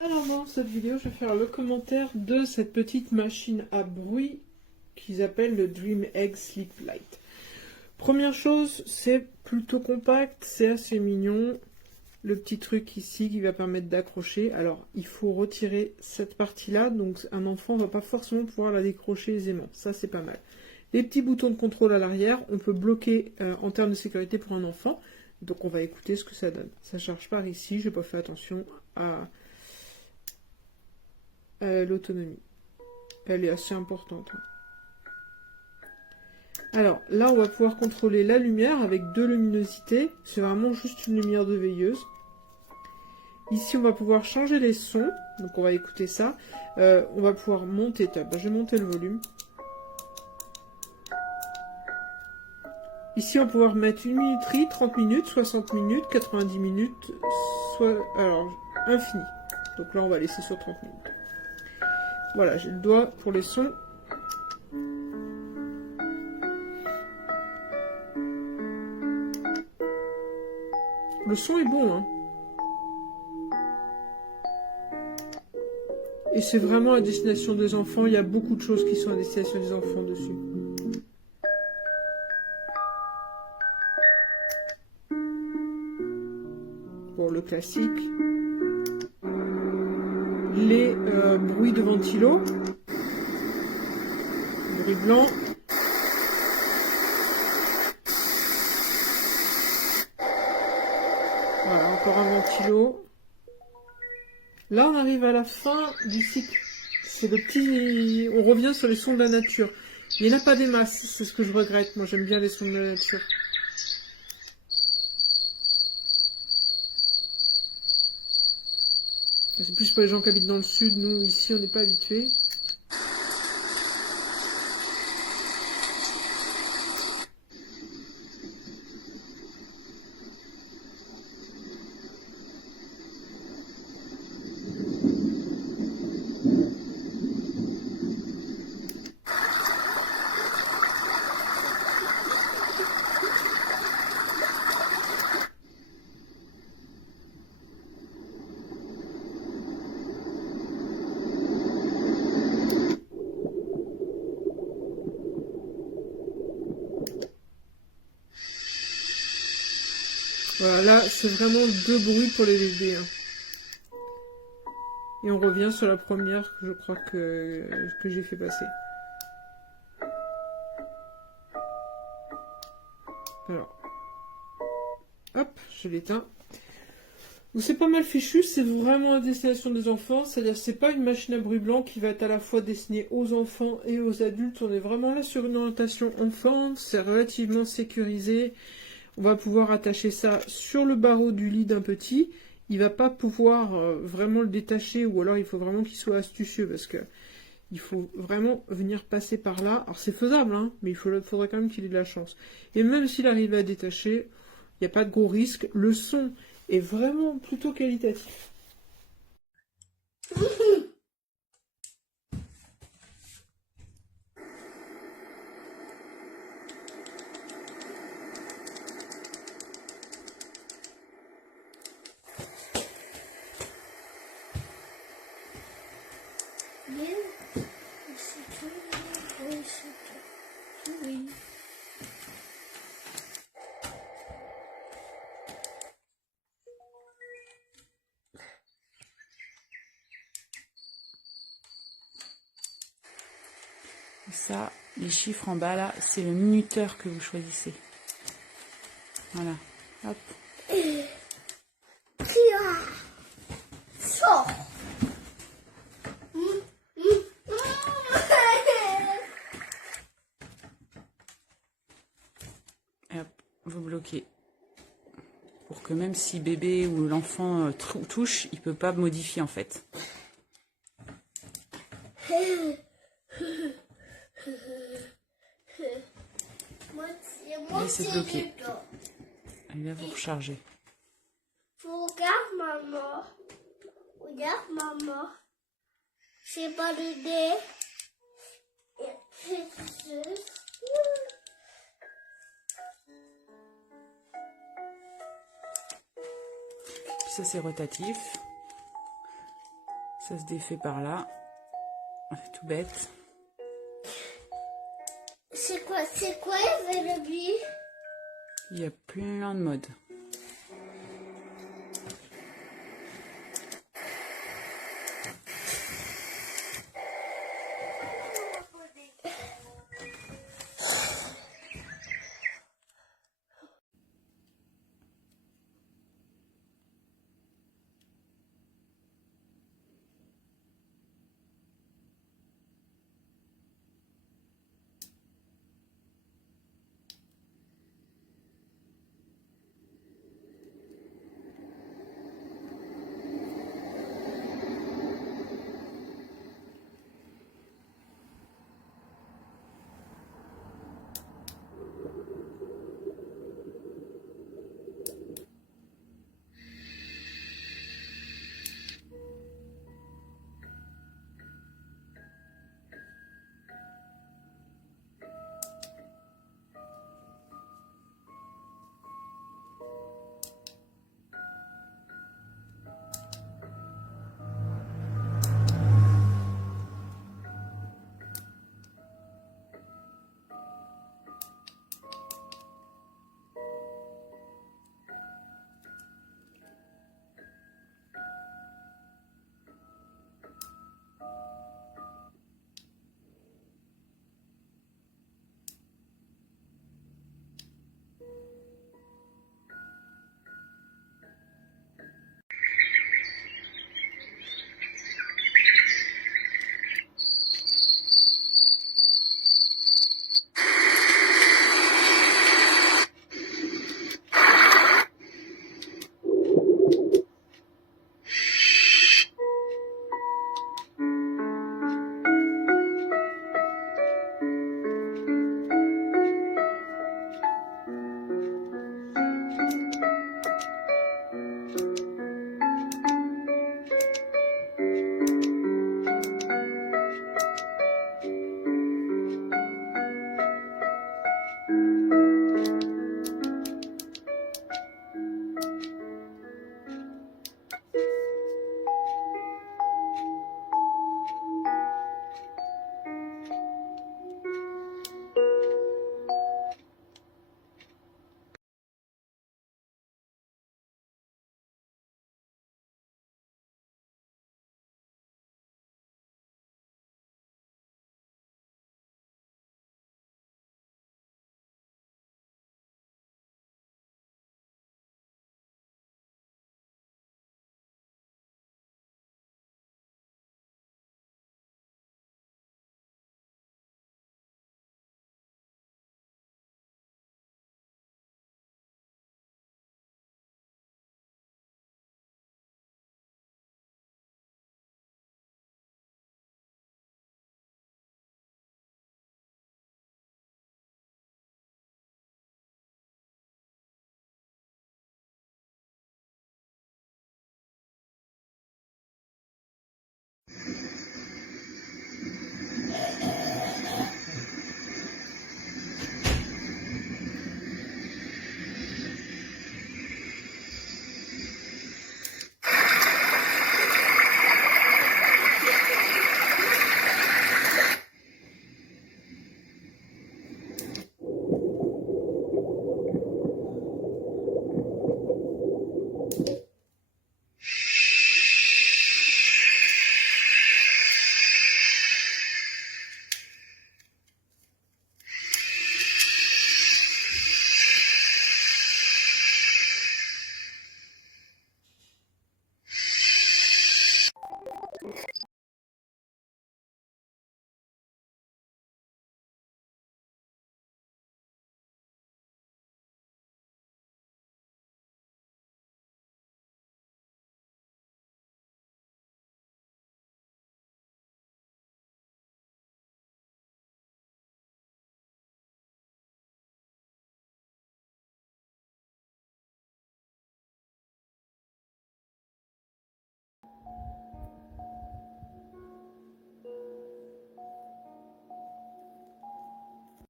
Alors dans cette vidéo, je vais faire le commentaire de cette petite machine à bruit qu'ils appellent le Dream Egg Sleep Light. Première chose, c'est plutôt compact, c'est assez mignon. Le petit truc ici qui va permettre d'accrocher. Alors, il faut retirer cette partie-là, donc un enfant ne va pas forcément pouvoir la décrocher aisément. Ça, c'est pas mal. Les petits boutons de contrôle à l'arrière, on peut bloquer en termes de sécurité pour un enfant. Donc, on va écouter ce que ça donne. Ça charge par ici, je n'ai pas fait attention à l'autonomie. Elle est assez importante. Alors là, on va pouvoir contrôler la lumière avec deux luminosités. C'est vraiment juste une lumière de veilleuse. Ici, on va pouvoir changer les sons. Donc on va écouter ça. On va pouvoir monter. Je vais monter le volume. Ici, on va pouvoir mettre une minuterie, 30 minutes, 60 minutes, 90 minutes, alors, infini. Donc là, on va laisser sur 30 minutes. Voilà, j'ai le doigt pour les sons. Le son est bon, hein. Et c'est vraiment à destination des enfants. Il y a beaucoup de choses qui sont à destination des enfants dessus. Bon, le classique. Les bruits de ventilo. Bruit blanc. Voilà, encore un ventilo. Là, on arrive à la fin du cycle. C'est le petit... On revient sur les sons de la nature. Il n'y en a pas des masses, c'est ce que je regrette. Moi, j'aime bien les sons de la nature. C'est plus pour les gens qui habitent dans le sud. Nous, ici, on n'est pas habitués. Voilà, là, c'est vraiment deux bruits pour les bébés. Hein. Et on revient sur la première que je crois que j'ai fait passer. Alors, hop, je l'éteins. Donc c'est pas mal fichu, c'est vraiment à destination des enfants, c'est-à-dire c'est pas une machine à bruit blanc qui va être à la fois destinée aux enfants et aux adultes, on est vraiment là sur une orientation enfant, c'est relativement sécurisé, on va pouvoir attacher ça sur le barreau du lit d'un petit, il va pas pouvoir vraiment le détacher, ou alors il faut vraiment qu'il soit astucieux, parce que il faut vraiment venir passer par là, alors c'est faisable, hein, mais il faudrait quand même qu'il ait de la chance. Et même s'il arrive à détacher, il n'y a pas de gros risque, le son est vraiment plutôt qualitatif. Ça, les chiffres en bas là, c'est le minuteur que vous choisissez. Voilà. Hop. Sors. Et hop, vous bloquez. Pour que même si bébé ou l'enfant touche, il peut pas modifier en fait. Et c'est bloqué. Il va vous recharger. Regarde maman. Regarde maman. C'est pas le nez. Ça c'est rotatif. Ça se défait par là. C'est tout bête. C'est quoi le but? Il y a plein de modes.